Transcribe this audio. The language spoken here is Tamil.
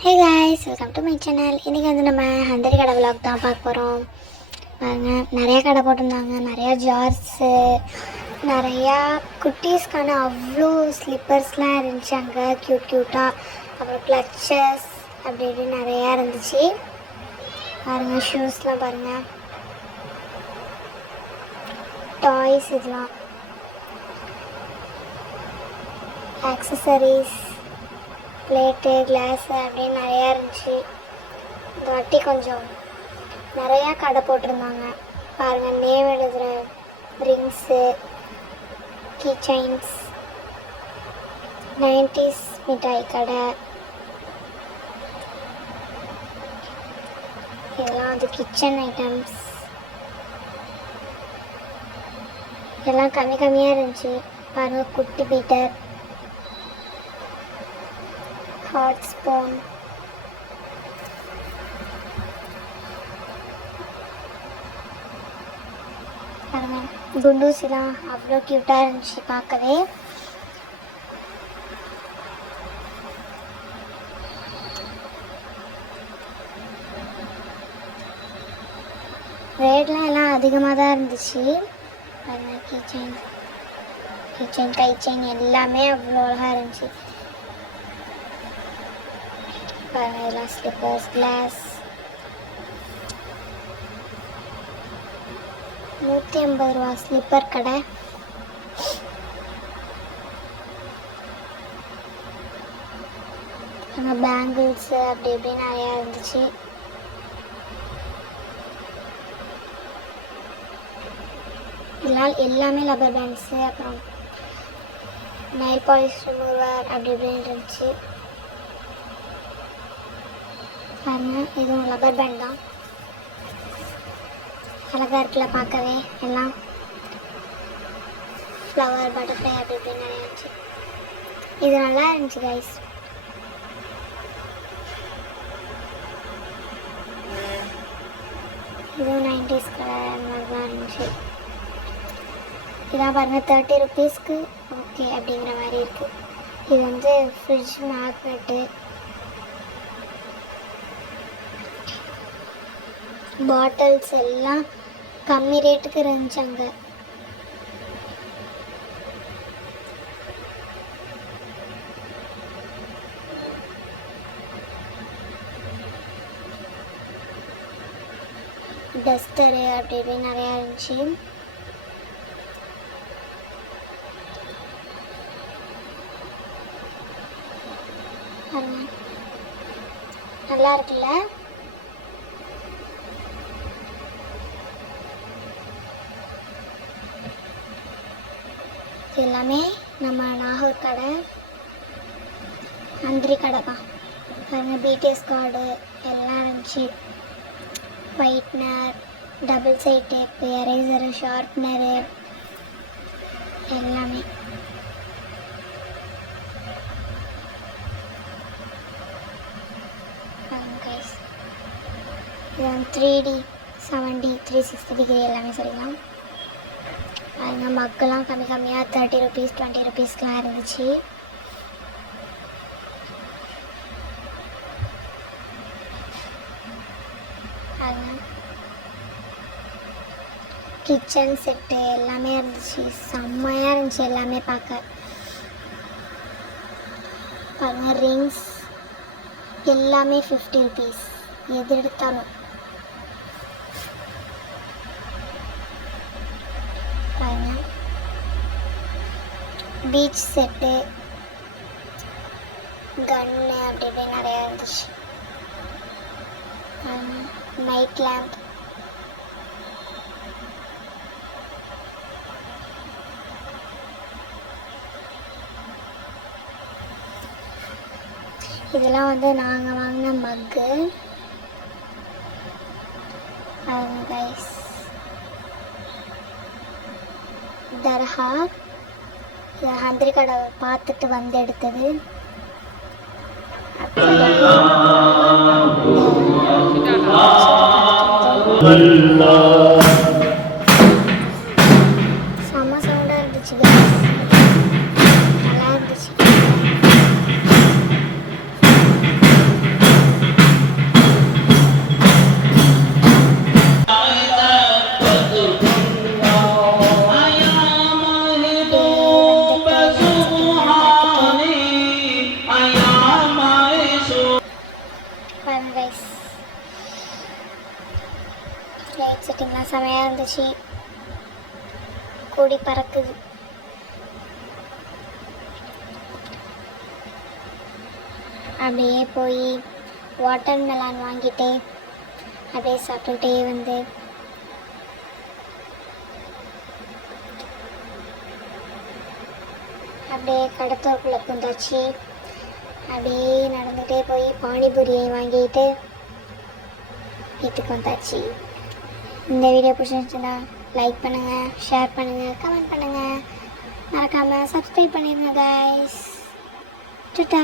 Hey guys, welcome to my channel. இன்றைக்கி வந்து நம்ம ஹந்தரி கடை விலாக் தான் பார்க்க போகிறோம். பாருங்கள், நிறையா கடை போட்டிருந்தாங்க. நிறையா ஜார்ஸு, நிறையா குட்டீஸ்க்கான அவ்வளோ ஸ்லிப்பர்ஸ்லாம் இருந்துச்சு அங்கே, க்யூட்டாக. அப்புறம் க்ளச்சஸ் அப்படி இப்படி நிறையா இருந்துச்சு. பாருங்கள், ஷூஸ்லாம் பாருங்கள், டாய்ஸ், இதெல்லாம் ஆக்சசரிஸ், பிளேட்டு, கிளாஸு அப்படின்னு நிறையா இருந்துச்சு. இந்த வாட்டி கொஞ்சம் நிறையா கடை போட்டிருந்தாங்க. பாருங்கள், நேம் எழுதுகிற ரிங்ஸு, கீ செயின்ஸ், 90s மிட்டாய் கடை, இதெல்லாம் வந்து கிச்சன் ஐட்டம்ஸ் எல்லாம் கம்மியாக இருந்துச்சு. பாருங்கள், குட்டி பீட்டர், ஹாட் ஸ்பூன், குண்டூசிலாம் அவ்வளோ க்யூட்டாக இருந்துச்சு பார்க்கவே. ரேட்லாம் எல்லாம் அதிகமாக தான் இருந்துச்சு. கீச்செயின், கை செயின் எல்லாமே அவ்வளோ அழகாக இருந்துச்சு. பாருங்கள், இதெல்லாம் ஸ்லிப்பர்ஸ், கிளாஸ். 150 ரூபா ஸ்லிப்பர் கடை. பேங்கிள்ஸு அப்படி இப்படி நிறையா இருந்துச்சு. இதெல்லாம் எல்லாமே ரப்பர் பேண்ட்ஸு, அப்புறம் நெயில் பாலிஷ் ரிமூவர் அப்படி இப்படின்னு இருந்துச்சு. பாருங்கள், இதுவும் ரப்பர் பேண்ட் தான். அழகாக இருக்குல்ல பார்க்கவே. எல்லாம் ஃப்ளவர், பட்டர்ஃப்ளை அப்படி இப்படின்னு நிறையா இருந்துச்சு. இது நல்லா இருந்துச்சு கைஸ். இதுவும் 90s கலர் மாதிரி தான் இருந்துச்சு. இதான் பாருங்கள், 30 ருபீஸ்க்கு ஓகே அப்படிங்கிற மாதிரி இருக்குது. இது வந்து ஃப்ரிட்ஜ் மேக்னெட்டு, பாட்டில்ஸ் எல்லாம் கம்மி ரேட்டுக்கு இருந்துச்சு அங்கே. டஸ்டரு அப்படி இப்படி நிறையா இருந்துச்சு. நல்லா இருக்குல்ல. எல்லாமே நம்ம நாகூர் கடை, ஹந்தரி கடை தான். பாருங்கள், பிடிஎஸ் கார்டு எல்லாம் இருந்துச்சு. Whitener, double side tape, eraser, sharpener எல்லாமே. கைஸ், இது 3D, 7D, 360 டிகிரி எல்லாமே சரிங்களா. அதுங்க மக்கள்லாம் கம்மியாக 30 ருபீஸ், 20 ருபீஸ்க்கெலாம் இருந்துச்சு. கிச்சன் செட்டு எல்லாமே இருந்துச்சு. செம்மையாக இருந்துச்சு எல்லாமே பார்க்க. பாருங்க, ரிங்ஸ் எல்லாமே 50 ருபீஸ் எது எடுத்தாலும். பீச் செட்டு, கன்னு அப்படி இப்படி நிறையா இருந்துச்சு. நைட் லேம்ப், இதெல்லாம் வந்து நாங்கள் வாங்கின மக்கு. கைஸ், தர்ஹா, இது ஹந்தரி கடை பார்த்துட்டு வந்து எடுத்தது. செம்ம சவுண்டாக இருந்துச்சு, நல்லா இருந்துச்சு. லைட் செட்டிங்லாம் செமையாக இருந்துச்சு. கூடி பறக்குது. அப்படியே போய் வாட்டர் மெலான் வாங்கிட்டு அப்படியே சாப்பிட்டுட்டே வந்து அப்படியே கடத்தூருக்குள்ளே பூந்தாச்சு. அப்படியே நடந்துகிட்டே போய் பானிபூரியை வாங்கிட்டு வீட்டுக்கு வந்தாச்சு. இந்த வீடியோ பிடிச்சிருந்துச்சுன்னா லைக் பண்ணுங்கள், ஷேர் பண்ணுங்கள், கமெண்ட் பண்ணுங்கள், மறக்காமல் சப்ஸ்கிரைப் பண்ணிடுங்க கைஸ். டாடா.